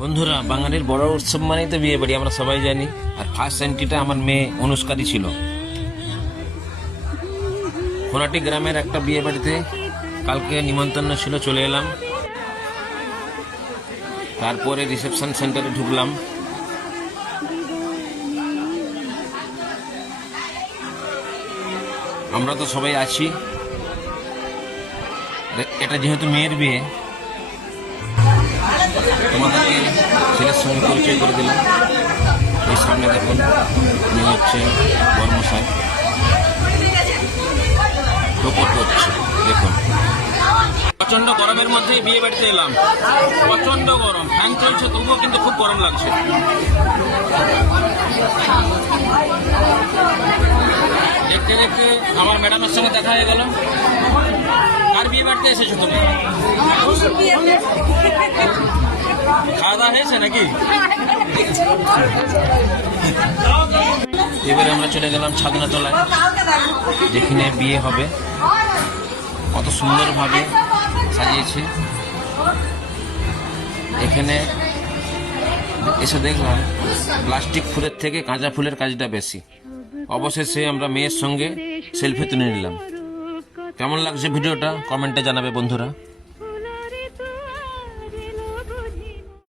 বন্ধুরা, বাঙালির বড় উৎসব মানেই তো বিয়ে বাড়ি, আমরা সবাই জানি। আর ফার্স্ট এন্ট্রিটা আমার মেয়ে অনুষ্কারই ছিল। খোলাটি গ্রামের একটা বিয়ে বাড়িতে কালকে নিমন্ত্রণ ছিল, চলে এলাম। তারপরে রিসেপশন সেন্টারে ঢুকলাম। আমরা তো সবাই আছি। এটা যেহেতু মেয়ের বিয়ে, তোমাদেরকে ছেলের সঙ্গে পরিচয় করে দিলাম। এই সামনে দেখুন, উনি হচ্ছে বর্মশাই, টোপর করছে। দেখুন, প্রচন্ড গরমের মধ্যে বিয়ে বাড়িতে এলাম। প্রচন্ড গরম, ফ্যান চলছে তবুও কিন্তু খুব গরম লাগছে। দেখতে দেখতে আমার ম্যাডামের সঙ্গে দেখা হয়ে গেল। কার বিয়ে বাড়িতে এসেছো তুমি? খাওয়া দাওয়া হয়েছে নাকি? এবারে আমরা চলে গেলাম ছাদনা তলায়, যেখানে বিয়ে হবে। কত সুন্দরভাবে সাজিয়েছে। এখানে এসে দেখলাম প্লাস্টিক ফুলের থেকে কাঁচা ফুলের কাজটা বেশি। অবশেষে আমরা মেয়ের সঙ্গে সেলফি তুলে নিলাম। কেমন লাগছে ভিডিওটা কমেন্টে জানাবে বন্ধুরা।